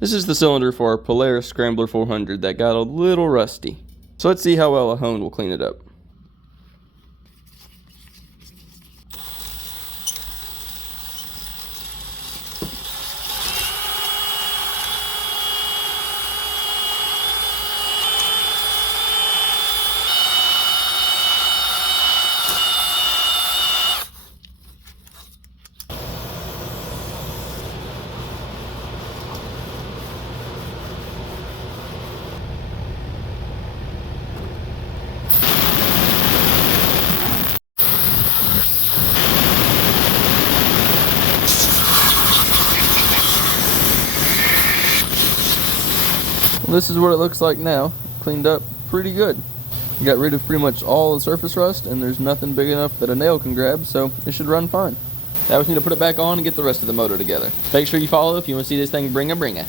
This is the cylinder for our Polaris Scrambler 400 that got a little rusty. So let's see how well a hone will clean it up. Well, this is what it looks like now. Cleaned up pretty good. Got rid of pretty much all the surface rust, and there's nothing big enough that a nail can grab, so it should run fine. Now we just need to put it back on and get the rest of the motor together. Make sure you follow if you want to see this thing bring a.